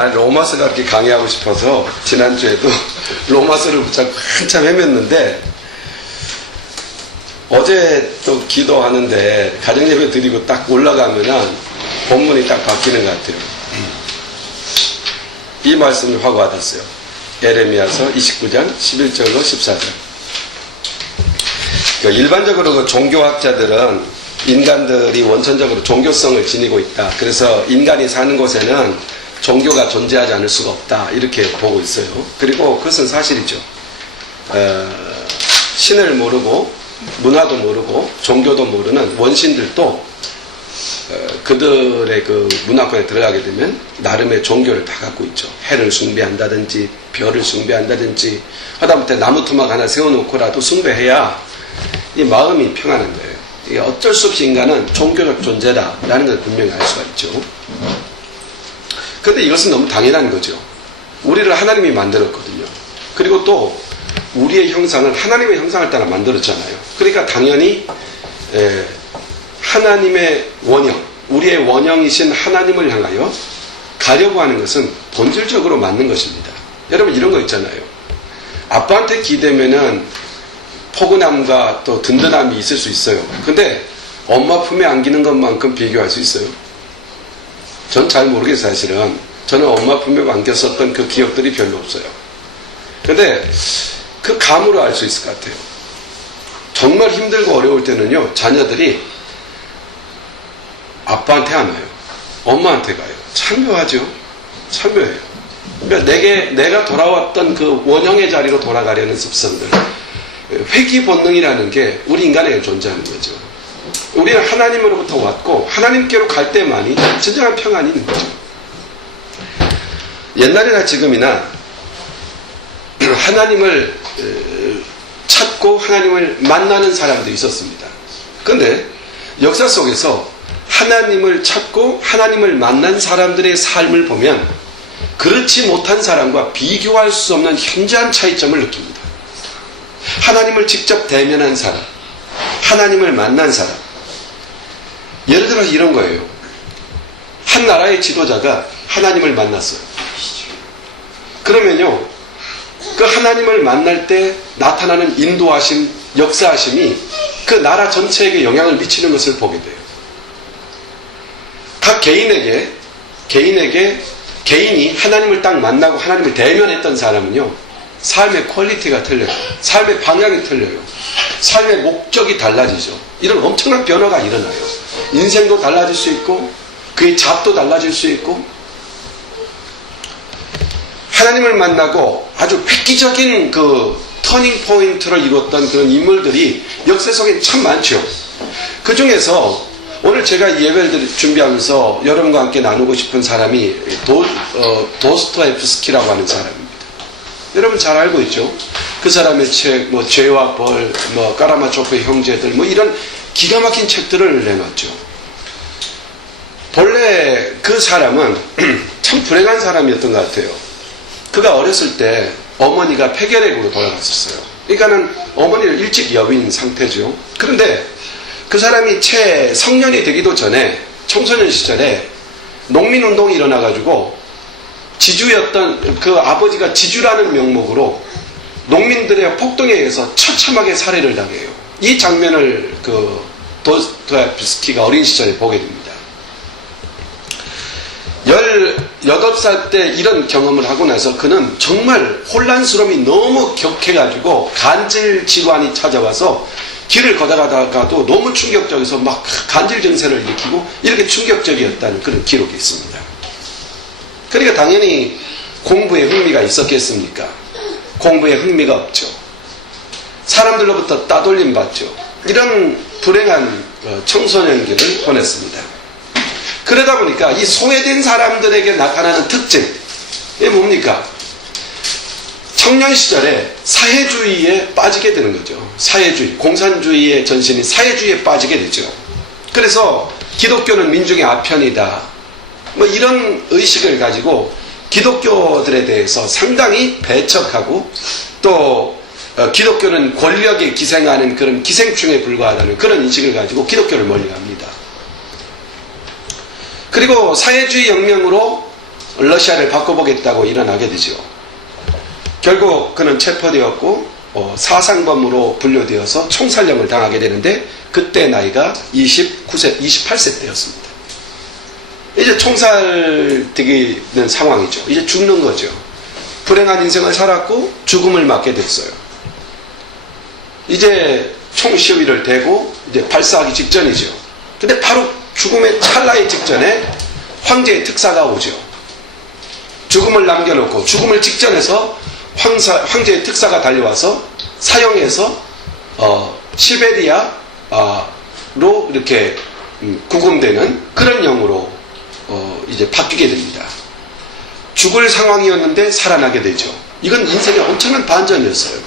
아니, 로마서가 그렇게 강의하고 싶어서 지난주에도 로마서를 붙잡고 한참 헤맸는데, 어제 또 기도하는데 가정예배 드리고 딱 올라가면은 본문이 딱 바뀌는 것 같아요. 이 말씀을 확 와닿았어요. 예레미야서 29장 11절로 14절. 일반적으로 그 종교학자들은 인간들이 원천적으로 종교성을 지니고 있다. 그래서 인간이 사는 곳에는 종교가 존재하지 않을 수가 없다. 이렇게 보고 있어요. 그리고 그것은 사실이죠. 신을 모르고 문화도 모르고 종교도 모르는 원신들도 그들의 그 문화권에 들어가게 되면 나름의 종교를 다 갖고 있죠. 해를 숭배한다든지 별을 숭배한다든지 하다못해 나무 토막 하나 세워놓고라도 숭배해야 이 마음이 평안한 거예요. 이게 어쩔 수 없이 인간은 종교적 존재다라는 걸 분명히 알 수가 있죠. 그런데 이것은 너무 당연한 거죠. 우리를 하나님이 만들었거든요. 그리고 또 우리의 형상을 하나님의 형상을 따라 만들었잖아요. 그러니까 당연히 하나님의 원형, 우리의 원형이신 하나님을 향하여 가려고 하는 것은 본질적으로 맞는 것입니다. 여러분 이런 거 있잖아요. 아빠한테 기대면은 포근함과 또 든든함이 있을 수 있어요. 근데 엄마 품에 안기는 것만큼 비교할 수 있어요? 전 잘 모르겠어요. 사실은 저는 엄마 품에 안겼었던 그 기억들이 별로 없어요. 근데 그 감으로 알 수 있을 것 같아요. 정말 힘들고 어려울 때는요, 자녀들이 아빠한테 안 와요. 엄마한테 가요. 참 묘하죠? 참 묘해요. 그러니까 내가 돌아왔던 그 원형의 자리로 돌아가려는 습성들, 회귀 본능이라는 게 우리 인간에게 존재하는 거죠. 우리는 하나님으로부터 왔고 하나님께로 갈 때만이 진정한 평안이 있는 거죠. 옛날이나 지금이나 하나님을 찾고 하나님을 만나는 사람도 있었습니다. 그런데 역사 속에서 하나님을 찾고 하나님을 만난 사람들의 삶을 보면 그렇지 못한 사람과 비교할 수 없는 현저한 차이점을 느낍니다. 하나님을 직접 대면한 사람, 하나님을 만난 사람. 예를 들어서 이런 거예요. 한 나라의 지도자가 하나님을 만났어요. 그러면요, 그 하나님을 만날 때 나타나는 인도하심, 역사하심이 그 나라 전체에게 영향을 미치는 것을 보게 돼요. 각 개인이 하나님을 딱 만나고 하나님을 대면했던 사람은요, 삶의 퀄리티가 틀려요. 삶의 방향이 틀려요. 삶의 목적이 달라지죠. 이런 엄청난 변화가 일어나요. 인생도 달라질 수 있고 그의 잡도 달라질 수 있고, 하나님을 만나고 아주 획기적인 그 터닝 포인트를 이뤘던 그런 인물들이 역사 속에 참 많죠. 그 중에서 오늘 제가 예배를 준비하면서 여러분과 함께 나누고 싶은 사람이 도스토옙스키라고 하는 사람입니다. 여러분 잘 알고 있죠? 그 사람의 책, 죄와 벌, 까라마초프의 형제들, 이런 기가 막힌 책들을 내놨죠. 본래 그 사람은 참 불행한 사람이었던 것 같아요. 그가 어렸을 때 어머니가 폐결핵으로 돌아갔었어요. 그러니까는 어머니를 일찍 여빈 상태죠. 그런데 그 사람이 채 성년이 되기도 전에 청소년 시절에 농민운동이 일어나가지고 지주였던 그 아버지가 지주라는 명목으로 농민들의 폭동에 의해서 처참하게 살해를 당해요. 이 장면을 그 도스토옙스키가 어린 시절에 보게 됩니다. 18살 때 이런 경험을 하고 나서 그는 정말 혼란스러움이 너무 격해가지고 간질 질환이 찾아와서 길을 걷어가다가도 너무 충격적이어서 막 간질 증세를 일으키고 이렇게 충격적이었다는 그런 기록이 있습니다. 그러니까 당연히 공부에 흥미가 있었겠습니까? 공부에 흥미가 없죠. 사람들로부터 따돌림 받죠. 이런 불행한 청소년기를 보냈습니다. 그러다 보니까 이 소외된 사람들에게 나타나는 특징, 이게 뭡니까? 청년 시절에 사회주의에 빠지게 되는 거죠. 사회주의, 공산주의의 전신인 사회주의에 빠지게 되죠. 그래서 기독교는 민중의 아편이다, 이런 의식을 가지고 기독교들에 대해서 상당히 배척하고, 또 기독교는 권력에 기생하는 그런 기생충에 불과하다는 그런 인식을 가지고 기독교를 멀리 갑니다. 그리고 사회주의 혁명으로 러시아를 바꿔보겠다고 일어나게 되죠. 결국 그는 체포되었고 사상범으로 분류되어서 총살령을 당하게 되는데 그때 나이가 28세 때였습니다. 이제 총살되는 상황이죠. 이제 죽는 거죠. 불행한 인생을 살았고 죽음을 맞게 됐어요. 이제 총 시위를 대고 이제 발사하기 직전이죠. 근데 바로 죽음의 찰나의 직전에 황제의 특사가 오죠. 죽음을 남겨놓고 죽음을 직전해서 황제의 특사가 달려와서 사형해서 시베리아로 이렇게 구금되는 그런 영으로 이제 바뀌게 됩니다. 죽을 상황이었는데 살아나게 되죠. 이건 인생의 엄청난 반전이었어요.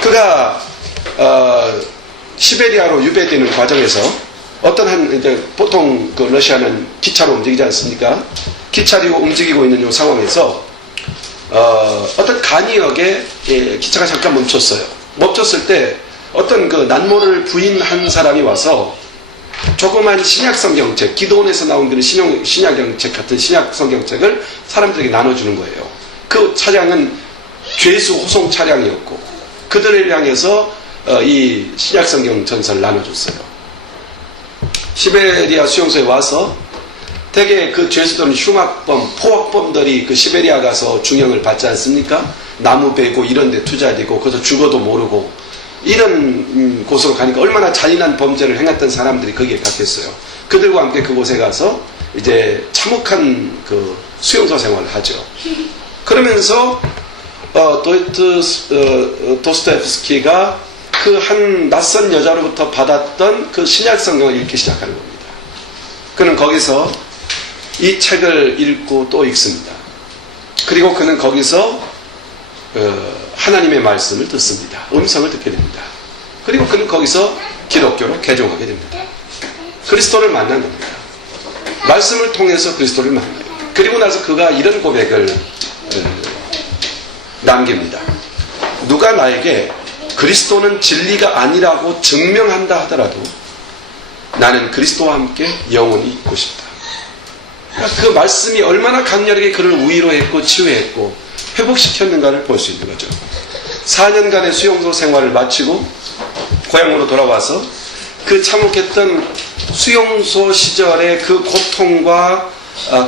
그가 시베리아로 유배되는 과정에서 이제 보통 그 러시아는 기차로 움직이지 않습니까? 기차로 움직이고 있는 이 상황에서 어떤 간이역에 기차가 잠깐 멈췄어요. 멈췄을 때 어떤 그 난모를 부인한 사람이 와서 조그만 신약성경책, 기도원에서 나온 그런 신약성경책 같은 신약성경책을 사람들에게 나눠주는 거예요. 그 차량은 죄수 호송 차량이었고 그들을 향해서 이 신약성경 전서를 나눠줬어요. 시베리아 수용소에 와서 대개 그 죄수들은 흉악범, 포악범들이 그 시베리아 가서 중형을 받지 않습니까? 나무 베고 이런 데 투자되고 거기서 죽어도 모르고 이런 곳으로 가니까 얼마나 잔인한 범죄를 행했던 사람들이 거기에 갔겠어요. 그들과 함께 그곳에 가서 이제 참혹한 그 수용소 생활을 하죠. 그러면서 도스토옙스키가 그 한 낯선 여자로부터 받았던 그 신약 성경을 읽기 시작하는 겁니다. 그는 거기서 이 책을 읽고 또 읽습니다. 그리고 그는 거기서 하나님의 말씀을 듣습니다. 음성을 듣게 됩니다. 그리고 그는 거기서 기독교로 개종하게 됩니다. 그리스도를 만난 겁니다. 말씀을 통해서 그리스도를 만나요. 그리고 나서 그가 이런 고백을 남깁니다. 누가 나에게 그리스도는 진리가 아니라고 증명한다 하더라도 나는 그리스도와 함께 영원히 있고 싶다. 그 말씀이 얼마나 강렬하게 그를 위로했고 치유했고 회복시켰는가를 볼 수 있는 거죠. 4년간의 수용소 생활을 마치고 고향으로 돌아와서 그 참혹했던 수용소 시절의 그 고통과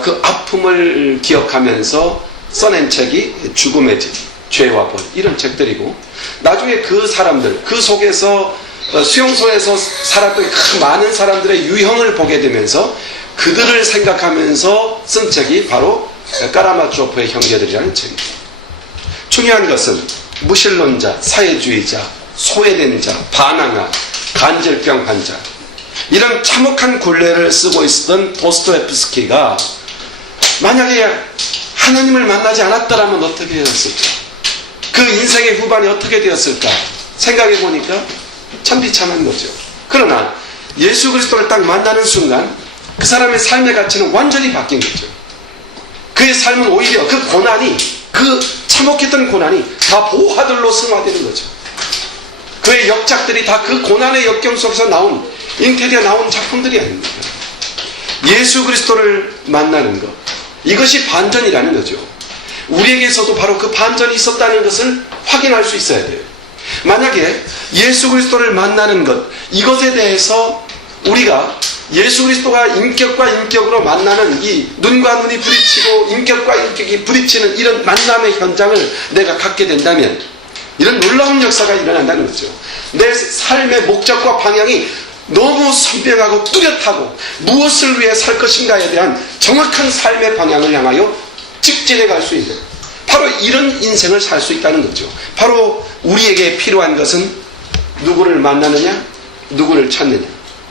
그 아픔을 기억하면서 써낸 책이 죽음의 집, 죄와 벌 이런 책들이고 나중에 그 사람들, 그 속에서 수용소에서 살았던 그 많은 사람들의 유형을 보게 되면서 그들을 생각하면서 쓴 책이 바로 까라마초프의 형제들이라는 책입니다. 중요한 것은 무신론자, 사회주의자, 소외된 자, 반항아, 간질병 환자 이런 참혹한 굴레를 쓰고 있었던 도스토옙스키가 만약에 하나님을 만나지 않았더라면 어떻게 되었을까? 그 인생의 후반이 어떻게 되었을까? 생각해 보니까 참 비참한 거죠. 그러나 예수 그리스도를 딱 만나는 순간 그 사람의 삶의 가치는 완전히 바뀐 거죠. 그의 삶은 오히려 그 고난이, 그 참혹했던 고난이 다 보화들로 승화되는 거죠. 그의 역작들이 다 그 고난의 역경 속에서 나온, 잉태되어 나온 작품들이 아닙니까? 예수 그리스도를 만나는 것, 이것이 반전이라는 거죠. 우리에게서도 바로 그 반전이 있었다는 것을 확인할 수 있어야 돼요. 만약에 예수 그리스도를 만나는 것, 이것에 대해서 우리가 예수 그리스도가 인격과 인격으로 만나는 이 눈과 눈이 부딪히고 인격과 인격이 부딪히는 이런 만남의 현장을 내가 갖게 된다면 이런 놀라운 역사가 일어난다는 거죠. 내 삶의 목적과 방향이 너무 선명하고 뚜렷하고 무엇을 위해 살 것인가에 대한 정확한 삶의 방향을 향하여 직진해 갈 수 있는 바로 이런 인생을 살 수 있다는 거죠. 바로 우리에게 필요한 것은 누구를 만나느냐, 누구를 찾느냐.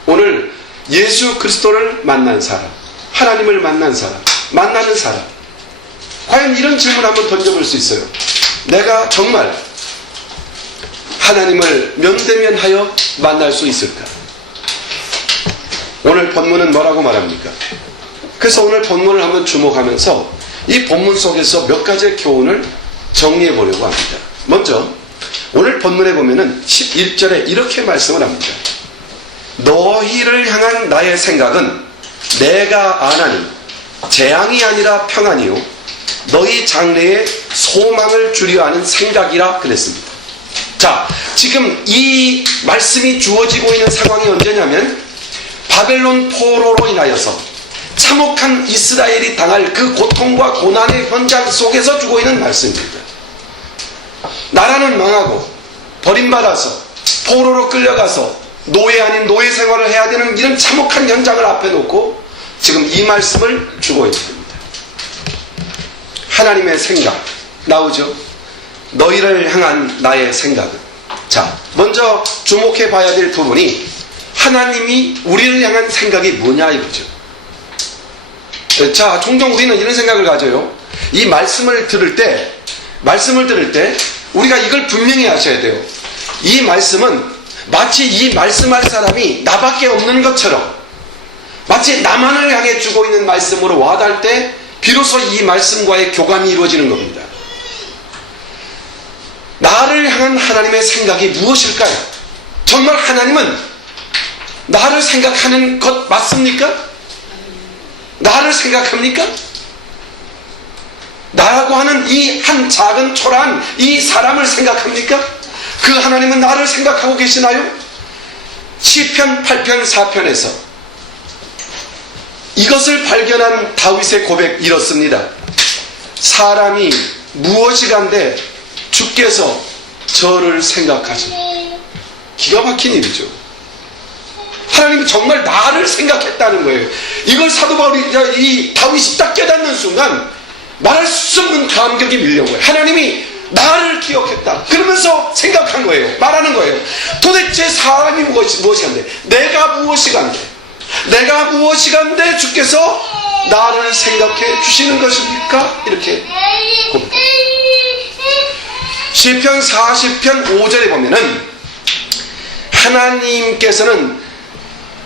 오늘 예수 그리스도를 만난 사람, 하나님을 만난 사람, 만나는 사람, 과연 이런 질문 한번 던져볼 수 있어요. 내가 정말 하나님을 면대면하여 만날 수 있을까? 오늘 본문은 뭐라고 말합니까? 그래서 오늘 본문을 한번 주목하면서 이 본문 속에서 몇 가지의 교훈을 정리해 보려고 합니다. 먼저 오늘 본문에 보면은 11절에 이렇게 말씀을 합니다. 너희를 향한 나의 생각은 내가 아나니 재앙이 아니라 평안이요 너희 장래에 소망을 주려 하는 생각이라 그랬습니다. 자, 지금 이 말씀이 주어지고 있는 상황이 언제냐면 바벨론 포로로 인하여서 참혹한 이스라엘이 당할 그 고통과 고난의 현장 속에서 주고 있는 말씀입니다. 나라는 망하고 버림받아서 포로로 끌려가서 노예 아닌 노예 생활을 해야 되는 이런 참혹한 현장을 앞에 놓고 지금 이 말씀을 주고 있습니다. 하나님의 생각 나오죠. 너희를 향한 나의 생각은. 자, 먼저 주목해 봐야 될 부분이 하나님이 우리를 향한 생각이 뭐냐 이거죠. 자, 종종 우리는 이런 생각을 가져요. 이 말씀을 들을 때 우리가 이걸 분명히 아셔야 돼요. 이 말씀은 마치 이 말씀할 사람이 나밖에 없는 것처럼, 마치 나만을 향해 주고 있는 말씀으로 와닿을 때 비로소 이 말씀과의 교감이 이루어지는 겁니다. 나를 향한 하나님의 생각이 무엇일까요? 정말 하나님은 나를 생각하는 것 맞습니까? 나를 생각합니까? 나라고 하는 이 한 작은 초라한 이 사람을 생각합니까? 그 하나님은 나를 생각하고 계시나요? 시편 8편 4편에서 이것을 발견한 다윗의 고백 이렇습니다. 사람이 무엇이간데 주께서 저를 생각하시고. 기가 막힌 일이죠. 하나님이 정말 나를 생각했다는 거예요. 이걸 사도 바울이 이 다윗이 딱 깨닫는 순간 말할 수 없는 감격이 밀려온 거예요. 하나님이 나를 기억했다. 그러면서 생각한 거예요. 말하는 거예요. 도대체 사람이 무엇이간데, 내가 무엇이간데 주께서 나를 생각해 주시는 것입니까? 이렇게 고백합니다. 시편 40편 5절에 보면은 하나님께서는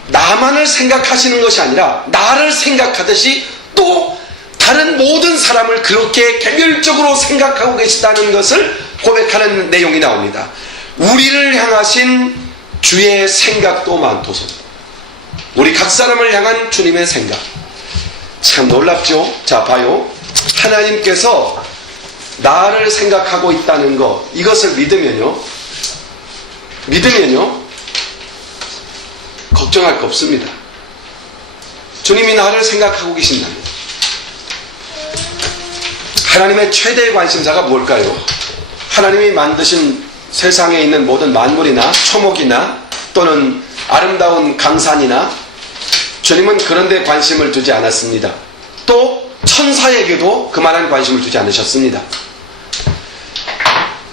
나만을 생각하시는 것이 아니라 나를 생각하듯이 또 다른 모든 사람을 그렇게 개별적으로 생각하고 계시다는 것을 고백하는 내용이 나옵니다. 우리를 향하신 주의 생각도 많도소. 우리 각 사람을 향한 주님의 생각. 참 놀랍죠? 자, 봐요. 하나님께서 나를 생각하고 있다는 것, 이것을 믿으면요 걱정할 거 없습니다. 주님이 나를 생각하고 계신다면. 하나님의 최대의 관심사가 뭘까요? 하나님이 만드신 세상에 있는 모든 만물이나 초목이나 또는 아름다운 강산이나, 주님은 그런 데 관심을 두지 않았습니다. 또 천사에게도 그만한 관심을 두지 않으셨습니다.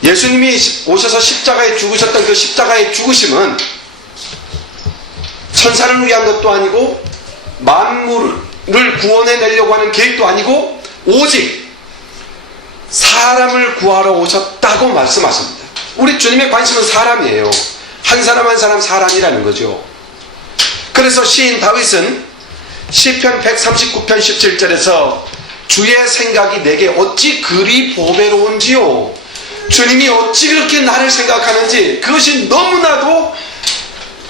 예수님이 오셔서 십자가에 죽으셨던 그 십자가의 죽으심은 천사를 위한 것도 아니고 만물을 구원해내려고 하는 계획도 아니고 오직 사람을 구하러 오셨다고 말씀하십니다. 우리 주님의 관심은 사람이에요. 한 사람 한 사람 사람이라는 거죠. 그래서 시인 다윗은 시편 139편 17절에서 주의 생각이 내게 어찌 그리 보배로운지요. 주님이 어찌 그렇게 나를 생각하는지 그것이 너무나도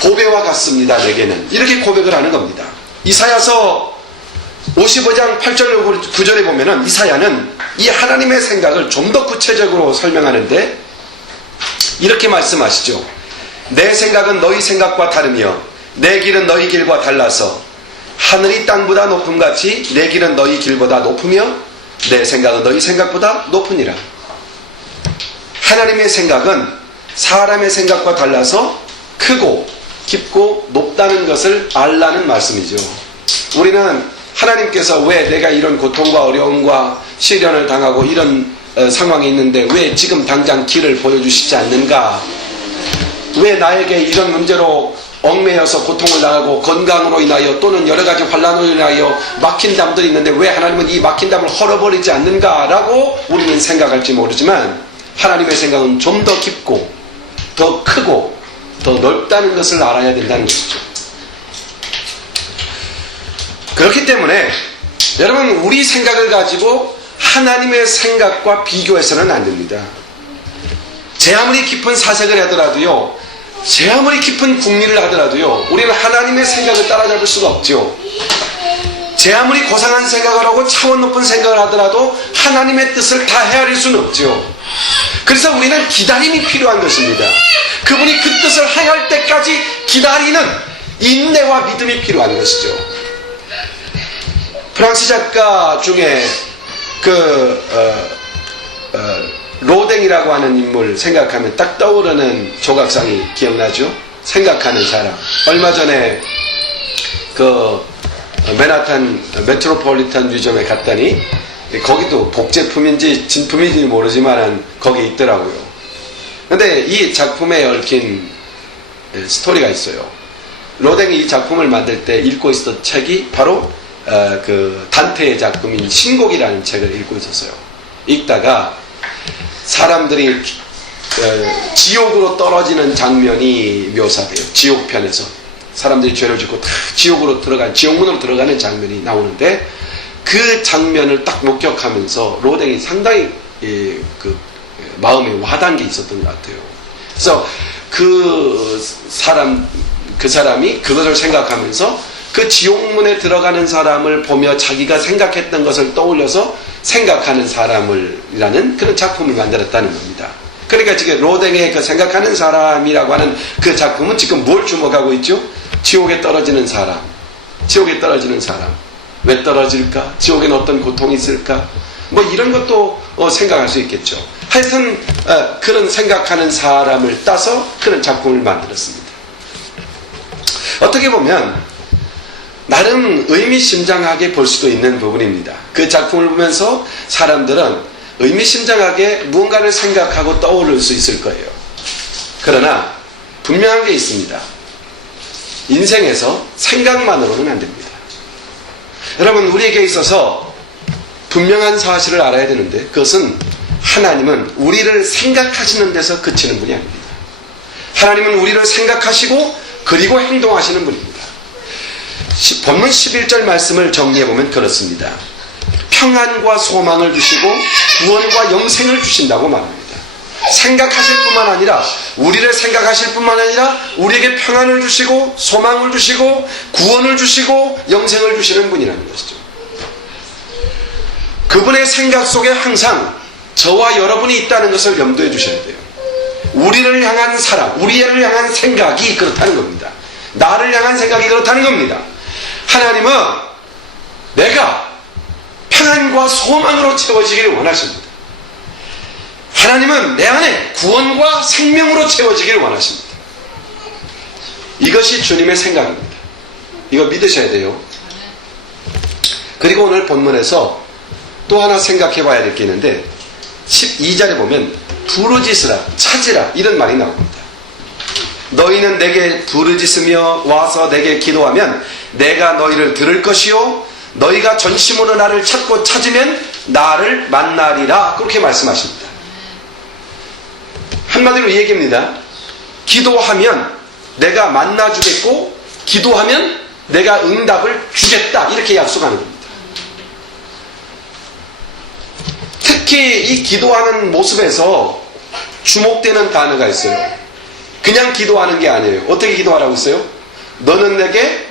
보배와 같습니다. 내게는. 이렇게 고백을 하는 겁니다. 이사야서 55장 8절 9절에 보면은 이사야는 이 하나님의 생각을 좀 더 구체적으로 설명하는데 이렇게 말씀하시죠. 내 생각은 너희 생각과 다르며 내 길은 너희 길과 달라서 하늘이 땅보다 높음같이 내 길은 너희 길보다 높으며 내 생각은 너희 생각보다 높으니라. 하나님의 생각은 사람의 생각과 달라서 크고 깊고 높다는 것을 알라는 말씀이죠. 우리는 하나님께서 왜 내가 이런 고통과 어려움과 시련을 당하고 이런 상황이 있는데 왜 지금 당장 길을 보여주시지 않는가? 왜 나에게 이런 문제로 얽매여서 고통을 당하고 건강으로 인하여 또는 여러 가지 환난으로 인하여 막힌 담들이 있는데 왜 하나님은 이 막힌 담을 헐어버리지 않는가라고 우리는 생각할지 모르지만 하나님의 생각은 좀 더 깊고 더 크고 더 넓다는 것을 알아야 된다는 것이죠. 그렇기 때문에 여러분, 우리 생각을 가지고 하나님의 생각과 비교해서는 안 됩니다. 제 아무리 깊은 사색을 하더라도요, 제 아무리 깊은 궁리를 하더라도요, 우리는 하나님의 생각을 따라잡을 수가 없죠. 제 아무리 고상한 생각을 하고 차원 높은 생각을 하더라도 하나님의 뜻을 다 헤아릴 수는 없죠. 그래서 우리는 기다림이 필요한 것입니다. 그분이 그 뜻을 행할 때까지 기다리는 인내와 믿음이 필요한 것이죠. 프랑스 작가 중에 로댕이라고 하는 인물 생각하면 딱 떠오르는 조각상이 기억나죠? 생각하는 사람. 얼마 전에 맨하탄 메트로폴리탄 뮤지엄에 갔더니 거기도 복제품인지 진품인지 모르지만 거기 있더라고요. 근데 이 작품에 얽힌 스토리가 있어요. 로댕이 이 작품을 만들 때 읽고 있었던 책이 바로 단테의 작품인 신곡이라는 책을 읽고 있었어요. 읽다가 사람들이 지옥으로 떨어지는 장면이 묘사돼요. 지옥편에서 사람들이 죄를 짓고 다 지옥으로 지옥문으로 들어가는 장면이 나오는데 그 장면을 딱 목격하면서 로댕이 상당히 마음에 와닿은 게 있었던 것 같아요. 그래서 그 사람이 그것을 생각하면서 그 지옥문에 들어가는 사람을 보며 자기가 생각했던 것을 떠올려서 생각하는 사람이라는 그런 작품을 만들었다는 겁니다. 그러니까 지금 로댕의 그 생각하는 사람이라고 하는 그 작품은 지금 뭘 주목하고 있죠? 지옥에 떨어지는 사람. 지옥에 떨어지는 사람. 왜 떨어질까? 지옥에는 어떤 고통이 있을까? 뭐 이런 것도 생각할 수 있겠죠. 하여튼 그런 생각하는 사람을 따서 그런 작품을 만들었습니다. 어떻게 보면 나름 의미심장하게 볼 수도 있는 부분입니다. 그 작품을 보면서 사람들은 의미심장하게 무언가를 생각하고 떠오를 수 있을 거예요. 그러나 분명한 게 있습니다. 인생에서 생각만으로는 안 됩니다. 여러분, 우리에게 있어서 분명한 사실을 알아야 되는데 그것은 하나님은 우리를 생각하시는 데서 그치는 분이 아닙니다. 하나님은 우리를 생각하시고 그리고 행동하시는 분입니다. 본문 11절 말씀을 정리해보면 그렇습니다. 평안과 소망을 주시고 구원과 영생을 주신다고 말합니다. 생각하실 뿐만 아니라 우리를 생각하실 뿐만 아니라 우리에게 평안을 주시고 소망을 주시고 구원을 주시고 영생을 주시는 분이라는 것이죠. 그분의 생각 속에 항상 저와 여러분이 있다는 것을 염두에 주셔야 돼요. 우리를 향한 사랑, 우리를 향한 생각이 그렇다는 겁니다. 나를 향한 생각이 그렇다는 겁니다. 하나님은 내가 평안과 소망으로 채워지기를 원하십니다. 하나님은 내 안에 구원과 생명으로 채워지기를 원하십니다. 이것이 주님의 생각입니다. 이거 믿으셔야 돼요. 그리고 오늘 본문에서 또 하나 생각해 봐야 될 게 있는데 12절에 보면 부르짖으라, 찾으라 이런 말이 나옵니다. 너희는 내게 부르짖으며 와서 내게 기도하면 내가 너희를 들을 것이요 너희가 전심으로 나를 찾고 찾으면 나를 만나리라. 그렇게 말씀하십니다. 한마디로 이 얘기입니다. 기도하면 내가 만나주겠고 기도하면 내가 응답을 주겠다. 이렇게 약속하는 겁니다. 특히 이 기도하는 모습에서 주목되는 단어가 있어요. 그냥 기도하는 게 아니에요. 어떻게 기도하라고 했어요? 너는 내게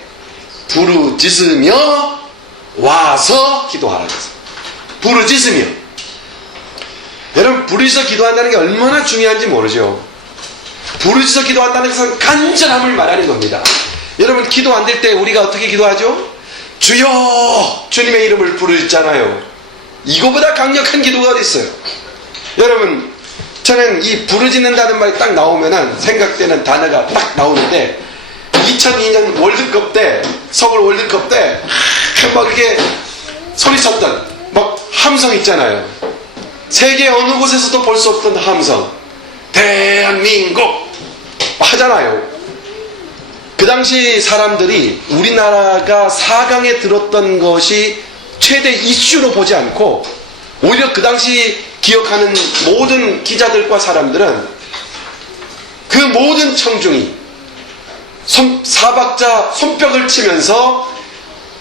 부르짖으며 와서 기도하라고 했어요. 부르짖으며. 여러분, 부르짖어 기도한다는 게 얼마나 중요한지 모르죠. 부르짖어 기도한다는 것은 간절함을 말하는 겁니다. 여러분, 기도 안 될 때 우리가 어떻게 기도하죠? 주여! 주님의 이름을 부르짖잖아요. 이거보다 강력한 기도가 어디 있어요? 여러분, 저는 이 부르짖는다는 말이 딱 나오면은 생각되는 단어가 딱 나오는데 2002년 월드컵 때, 서울 월드컵 때 막 이렇게 소리쳤던 막 함성 있잖아요. 세계 어느 곳에서도 볼 수 없던 함성. 대한민국 하잖아요. 그 당시 사람들이 우리나라가 4강에 들었던 것이 최대 이슈로 보지 않고 오히려 그 당시 기억하는 모든 기자들과 사람들은 그 모든 청중이 사박자 손뼉을 치면서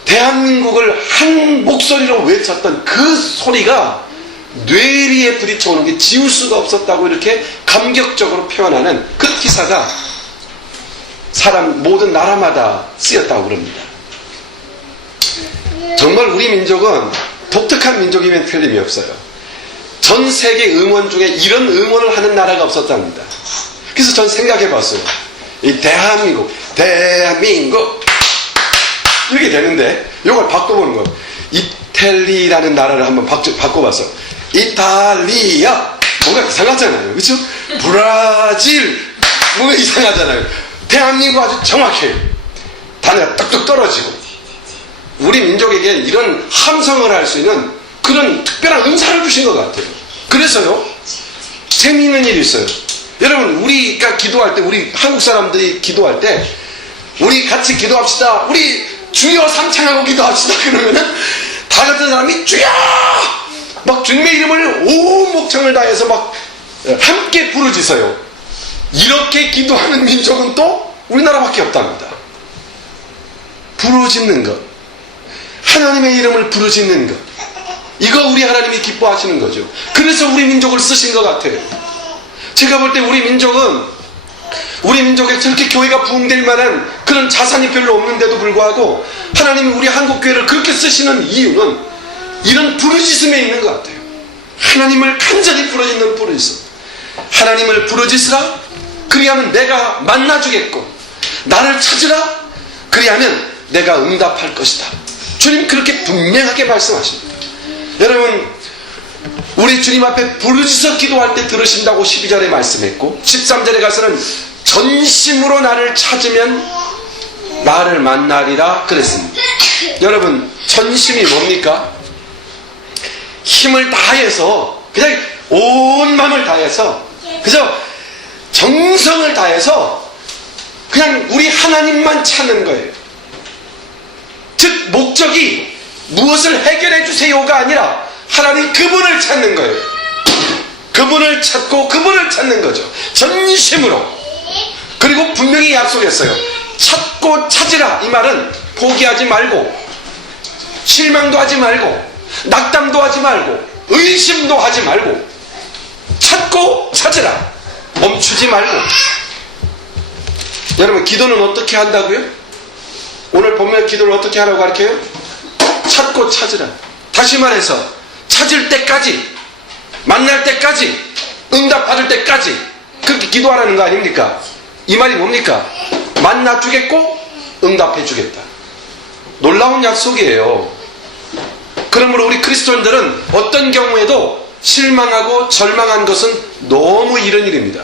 대한민국을 한 목소리로 외쳤던 그 소리가 뇌리에 부딪혀오는 게 지울 수가 없었다고 이렇게 감격적으로 표현하는 그 기사가 모든 나라마다 쓰였다고 그럽니다. 정말 우리 민족은 독특한 민족이면 틀림이 없어요. 전 세계 응원 중에 이런 응원을 하는 나라가 없었답니다. 그래서 전 생각해 봤어요. 이 대한민국 이렇게 되는데 이걸 바꿔보는 거예요. 이탈리라는 나라를 한번 바꿔봤어. 이탈리아 뭔가 이상하잖아요. 그렇죠? 브라질 뭔가 이상하잖아요. 대한민국 아주 정확해요. 단어가 뚝뚝 떨어지고 우리 민족에게 이런 함성을 할 수 있는 그런 특별한 은사를 주신 것 같아요. 그래서요 재미있는 일이 있어요. 여러분 우리가 기도할 때 우리 한국 사람들이 기도할 때 우리 같이 기도합시다. 우리 주여 삼창하고 기도합시다. 그러면은 다 같은 사람이 주여 막 주님의 이름을 온 목청을 다해서 막 함께 부르짖어요. 이렇게 기도하는 민족은 또 우리나라밖에 없답니다. 부르짖는 것, 하나님의 이름을 부르짖는 것, 이거 우리 하나님이 기뻐하시는 거죠. 그래서 우리 민족을 쓰신 것 같아요. 제가 볼 때 우리 민족에 저렇게 교회가 부흥될 만한 그런 자산이 별로 없는데도 불구하고 하나님이 우리 한국교회를 그렇게 쓰시는 이유는 이런 부르짖음에 있는 것 같아요. 하나님을 간절히 부르짖는 부르짖음. 하나님을 부르짖으라 그리하면 내가 만나주겠고 나를 찾으라 그리하면 내가 응답할 것이다. 주님 그렇게 분명하게 말씀하십니다. 여러분 우리 주님 앞에 부르짖어 기도할 때 들으신다고 12절에 말씀했고 13절에 가서는 전심으로 나를 찾으면 나를 만나리라 그랬습니다. 여러분 전심이 뭡니까? 힘을 다해서 그냥 온 마음을 다해서 그저 정성을 다해서 그냥 우리 하나님만 찾는 거예요. 즉 목적이 무엇을 해결해 주세요가 아니라 하나님 그분을 찾는 거예요. 그분을 찾고 그분을 찾는 거죠. 전심으로. 그리고 분명히 약속했어요. 찾고 찾으라. 이 말은 포기하지 말고 실망도 하지 말고 낙담도 하지 말고 의심도 하지 말고 찾고 찾으라. 멈추지 말고. 여러분 기도는 어떻게 한다고요? 오늘 본문 기도를 어떻게 하라고 가르쳐요? 찾고 찾으라. 다시 말해서 찾을 때까지 만날 때까지 응답받을 때까지 그렇게 기도하라는 거 아닙니까? 이 말이 뭡니까? 만나 주겠고 응답해 주겠다. 놀라운 약속이에요. 그러므로 우리 그리스도인들은 어떤 경우에도 실망하고 절망한 것은 너무 이른 일입니다.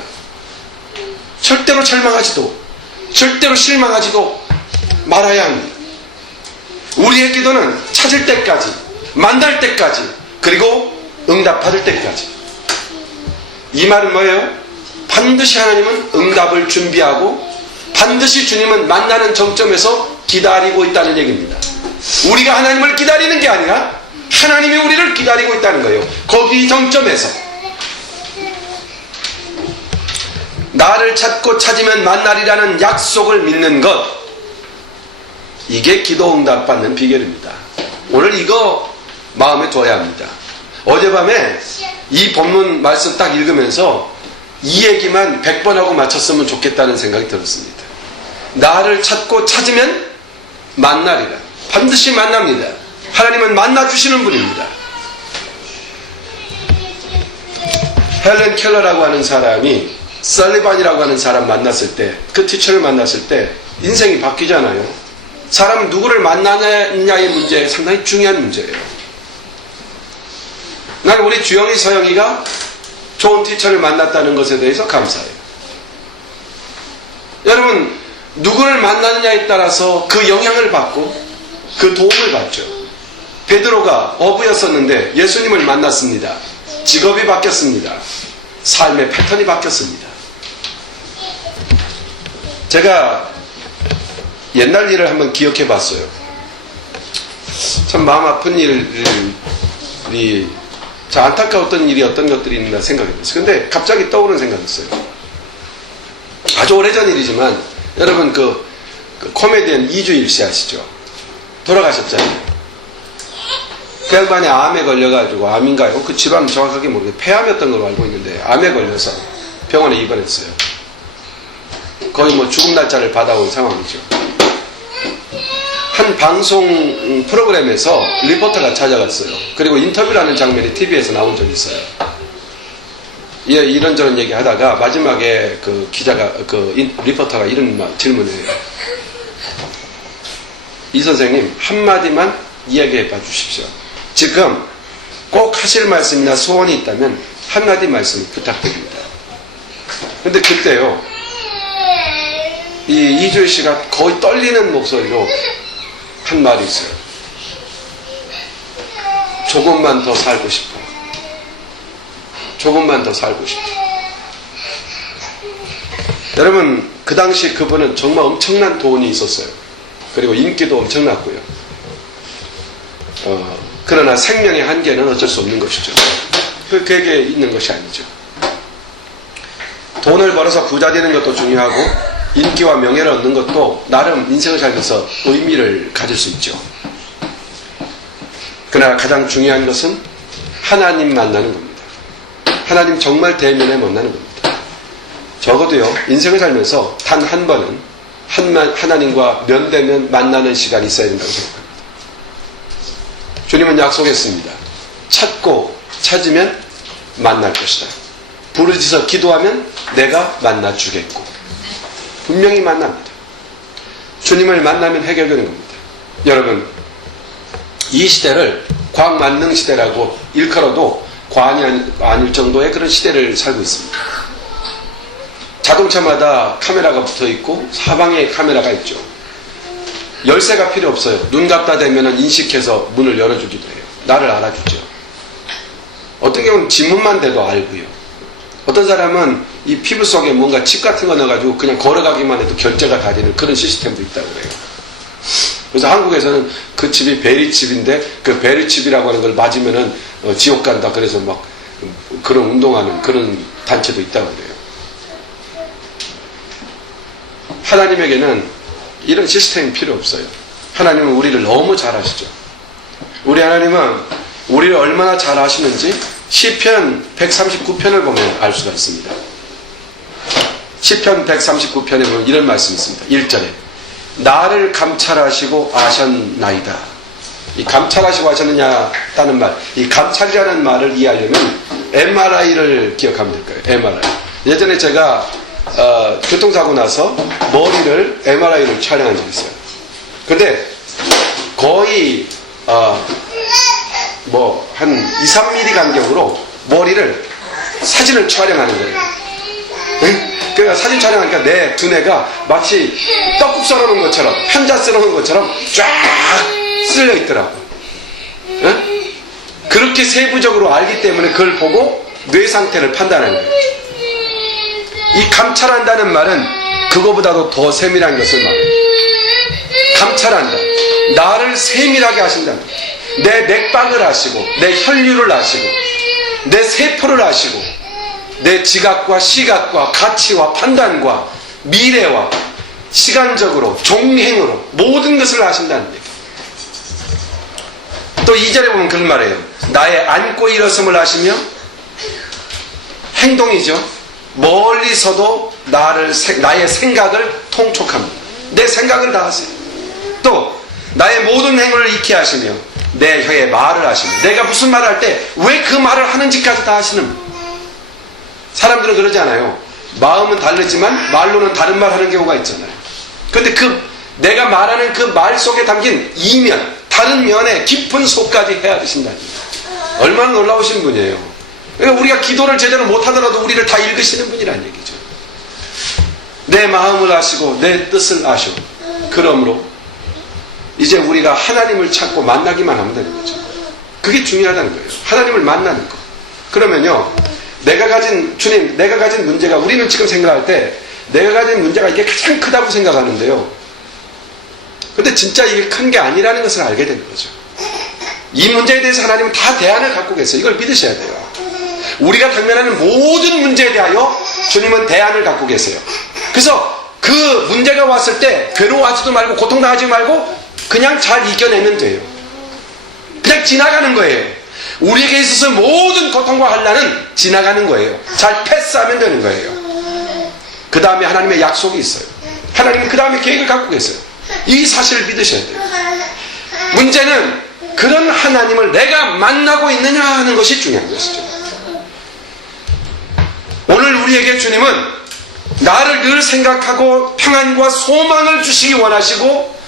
절대로 절망하지도 절대로 실망하지도 말아야 합니다. 우리의 기도는 찾을 때까지 만날 때까지 그리고 응답받을 때까지. 이 말은 뭐예요? 반드시 하나님은 응답을 준비하고 반드시 주님은 만나는 정점에서 기다리고 있다는 얘기입니다. 우리가 하나님을 기다리는 게 아니라 하나님이 우리를 기다리고 있다는 거예요. 거기 정점에서 나를 찾고 찾으면 만나리라는 약속을 믿는 것, 이게 기도 응답 받는 비결입니다. 오늘 이거 마음에 둬야 합니다. 어젯밤에 이 본문 말씀 딱 읽으면서 이 얘기만 100번 하고 마쳤으면 좋겠다는 생각이 들었습니다. 나를 찾고 찾으면 만나리라. 반드시 만납니다. 하나님은 만나주시는 분입니다. 헬렌 켈러라고 하는 사람이 설리반이라고 하는 사람 만났을 때, 그 티처를 만났을 때 인생이 바뀌잖아요. 사람은 누구를 만나느냐의 문제 상당히 중요한 문제예요. 나는 우리 주영이 서영이가 좋은 티처를 만났다는 것에 대해서 감사해요. 여러분 누구를 만나느냐에 따라서 그 영향을 받고 그 도움을 받죠. 베드로가 어부였었는데 예수님을 만났습니다. 직업이 바뀌었습니다. 삶의 패턴이 바뀌었습니다. 제가 옛날 일을 한번 기억해 봤어요. 참 마음 아픈 일이 참 안타까웠던 일이 어떤 것들이 있나 생각해 봤어요. 근데 갑자기 떠오르는 생각이 있어요. 아주 오래전 일이지만 여러분 그 코미디언 이주일 씨 아시죠? 돌아가셨잖아요. 그 양반이 암에 걸려가지고, 암인가요? 그 질환은 정확하게 모르겠어요. 폐암이었던 걸로 알고 있는데 암에 걸려서 병원에 입원했어요. 거의 뭐 죽음 날짜를 받아온 상황이죠. 한 방송 프로그램에서 리포터가 찾아갔어요. 그리고 인터뷰를 하는 장면이 TV에서 나온 적이 있어요. 예, 이런저런 얘기 하다가 마지막에 그 기자가, 리포터가 이런 질문을 해요. 이 선생님, 한마디만 이야기해 봐 주십시오. 지금 꼭 하실 말씀이나 소원이 있다면 한마디 말씀 부탁드립니다. 근데 그때요, 이 이주일 씨가 거의 떨리는 목소리로 한 말이 있어요. 조금만 더 살고 싶어. 조금만 더 살고 싶어. 여러분, 그 당시 그분은 정말 엄청난 돈이 있었어요. 그리고 인기도 엄청났고요. 그러나 생명의 한계는 어쩔 수 없는 것이죠. 그에게 있는 것이 아니죠. 돈을 벌어서 부자 되는 것도 중요하고 인기와 명예를 얻는 것도 나름 인생을 살면서 의미를 가질 수 있죠. 그러나 가장 중요한 것은 하나님 만나는 겁니다. 하나님 정말 대면에 만나는 겁니다. 적어도요, 인생을 살면서 단 한 번은 하나님과 면대면 만나는 시간이 있어야 된다고 생각합니다. 주님은 약속했습니다. 찾고 찾으면 만날 것이다. 부르짖어 기도하면 내가 만나 주겠고. 분명히 만납니다. 주님을 만나면 해결되는 겁니다. 여러분, 이 시대를 광만능 시대라고 일컬어도 과언이 아닐 정도의 그런 시대를 살고 있습니다. 자동차마다 카메라가 붙어 있고 사방에 카메라가 있죠. 열쇠가 필요 없어요. 눈 감다 대면 인식해서 문을 열어주기도 해요. 나를 알아주죠. 어떤 경우는 지문만 대도 알고요. 어떤 사람은 이 피부 속에 뭔가 칩 같은 거 넣어가지고 그냥 걸어가기만 해도 결제가 다 되는 그런 시스템도 있다고 해요. 그래서 한국에서는 그 칩이 베리칩인데 그 베리칩이라고 하는 걸 맞으면은 지옥 간다. 그래서 막 그런 운동하는 그런 단체도 있다고 그래요. 하나님에게는 이런 시스템이 필요 없어요. 하나님은 우리를 너무 잘 아시죠. 우리 하나님은 우리를 얼마나 잘 아시는지 시편 139편을 보면 알 수가 있습니다. 시편 139편에 보면 이런 말씀이 있습니다. 1절에 나를 감찰하시고 아셨나이다. 이 감찰하시고 아셨느냐라는 말, 이 감찰이라는 말을 이해하려면 MRI를 기억하면 될 거예요. MRI. 예전에 제가 교통사고 나서 머리를 MRI를 촬영한 적이 있어요. 근데 거의 한 2, 3mm 간격으로 머리를 사진을 촬영하는 거예요. 응? 그러니까 사진 촬영하니까 내 두뇌가 마치 떡국 썰어놓은 것처럼, 편자 썰어놓은 것처럼 쫙 쓸려 있더라고. 응? 그렇게 세부적으로 알기 때문에 그걸 보고 뇌 상태를 판단하는 거예요. 이 감찰한다는 말은 그거보다도 더 세밀한 것을 말해요. 감찰한다. 나를 세밀하게 하신다. 내 맥박을 아시고, 내 혈류를 아시고, 내 세포를 아시고, 내 지각과 시각과 가치와 판단과 미래와 시간적으로, 종행으로 모든 것을 아신다는 얘기예요. 또 2절에 보면 그런 말이에요. 나의 앉고 일어섬을 아시며 행동이죠. 멀리서도 나의 생각을 통촉합니다. 내 생각을 다 아세요. 또 나의 모든 행위를 익히 하시며 내 혀에 말을 하시며 내가 무슨 말을 할 때 왜 그 말을 하는지까지 다 하시는. 사람들은 그러지 않아요. 마음은 다르지만 말로는 다른 말 하는 경우가 있잖아요. 그런데 내가 말하는 그 말 속에 담긴 이면, 다른 면의 깊은 속까지 헤아리신다니. 얼마나 놀라우신 분이에요. 그러니까 우리가 기도를 제대로 못하더라도 우리를 다 읽으시는 분이란 얘기죠. 내 마음을 아시고 내 뜻을 아시오. 그러므로 이제 우리가 하나님을 찾고 만나기만 하면 되는 거죠. 그게 중요하다는 거예요. 하나님을 만나는 거. 그러면요, 내가 가진 문제가, 우리는 지금 생각할 때 내가 가진 문제가 이게 가장 크다고 생각하는데요. 근데 진짜 이게 큰 게 아니라는 것을 알게 되는 거죠. 이 문제에 대해서 하나님은 다 대안을 갖고 계세요. 이걸 믿으셔야 돼요. 우리가 당면하는 모든 문제에 대하여 주님은 대안을 갖고 계세요. 그래서 그 문제가 왔을 때 괴로워하지도 말고 고통당하지 말고 그냥 잘 이겨내면 돼요. 그냥 지나가는 거예요. 우리에게 있어서 모든 고통과 환난은 지나가는 거예요. 잘 패스하면 되는 거예요. 그 다음에 하나님의 약속이 있어요. 하나님은 그 다음에 계획을 갖고 계세요. 이 사실을 믿으셔야 돼요. 문제는 그런 하나님을 내가 만나고 있느냐 하는 것이 중요한 것이죠. 오늘 우리에게 주님은 나를 늘 생각하고 평안과 소망을 주시기 원하시고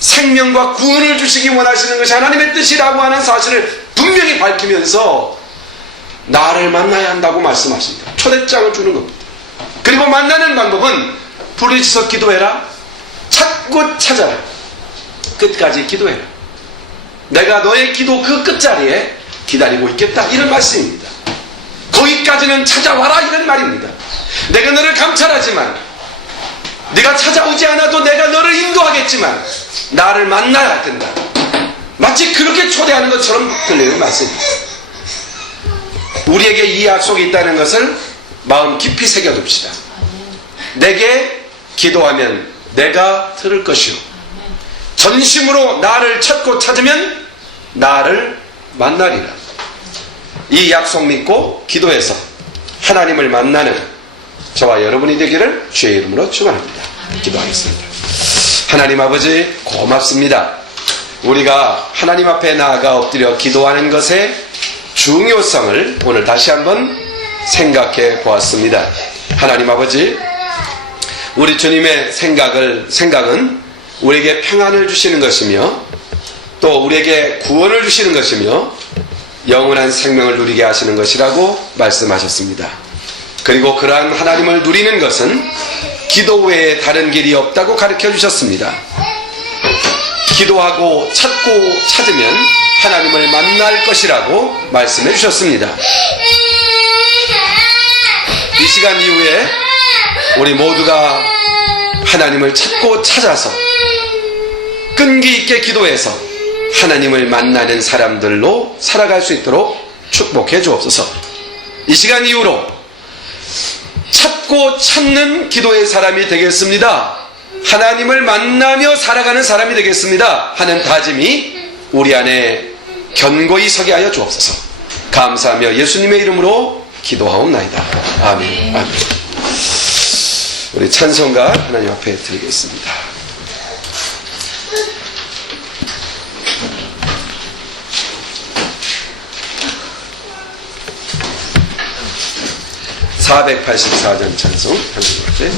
생명과 구원을 주시기 원하시는 것이 하나님의 뜻이라고 하는 사실을 분명히 밝히면서 나를 만나야 한다고 말씀하십니다. 초대장을 주는 겁니다. 그리고 만나는 방법은 부르짖어 기도해라. 찾고 찾아라. 끝까지 기도해라. 내가 너의 기도 그 끝자리에 기다리고 있겠다. 이런 말씀입니다. 거기까지는 찾아와라. 이런 말입니다. 내가 너를 감찰하지만 네가 찾아오지 않아도 내가 너를 인도하겠지만 나를 만나야 된다. 마치 그렇게 초대하는 것처럼 들리는 말씀입니다. 우리에게 이 약속이 있다는 것을 마음 깊이 새겨둡시다. 내게 기도하면 내가 들을 것이요 전심으로 나를 찾고 찾으면 나를 만나리라. 이 약속 믿고 기도해서 하나님을 만나는 저와 여러분이 되기를 주의 이름으로 축원합니다. 기도하겠습니다. 하나님 아버지 고맙습니다. 우리가 하나님 앞에 나아가 엎드려 기도하는 것의 중요성을 오늘 다시 한번 생각해 보았습니다. 하나님 아버지, 우리 주님의 생각은 우리에게 평안을 주시는 것이며 또 우리에게 구원을 주시는 것이며 영원한 생명을 누리게 하시는 것이라고 말씀하셨습니다. 그리고 그러한 하나님을 누리는 것은 기도 외에 다른 길이 없다고 가르쳐 주셨습니다. 기도하고 찾고 찾으면 하나님을 만날 것이라고 말씀해 주셨습니다. 이 시간 이후에 우리 모두가 하나님을 찾고 찾아서 끈기 있게 기도해서 하나님을 만나는 사람들로 살아갈 수 있도록 축복해 주옵소서. 이 시간 이후로 찾고 찾는 기도의 사람이 되겠습니다. 하나님을 만나며 살아가는 사람이 되겠습니다 하는 다짐이 우리 안에 견고히 서게 하여 주옵소서. 감사하며 예수님의 이름으로 기도하옵나이다. 아멘. 아멘. 우리 찬송가 하나님 앞에 드리겠습니다. (484장) 찬송 하나님 앞에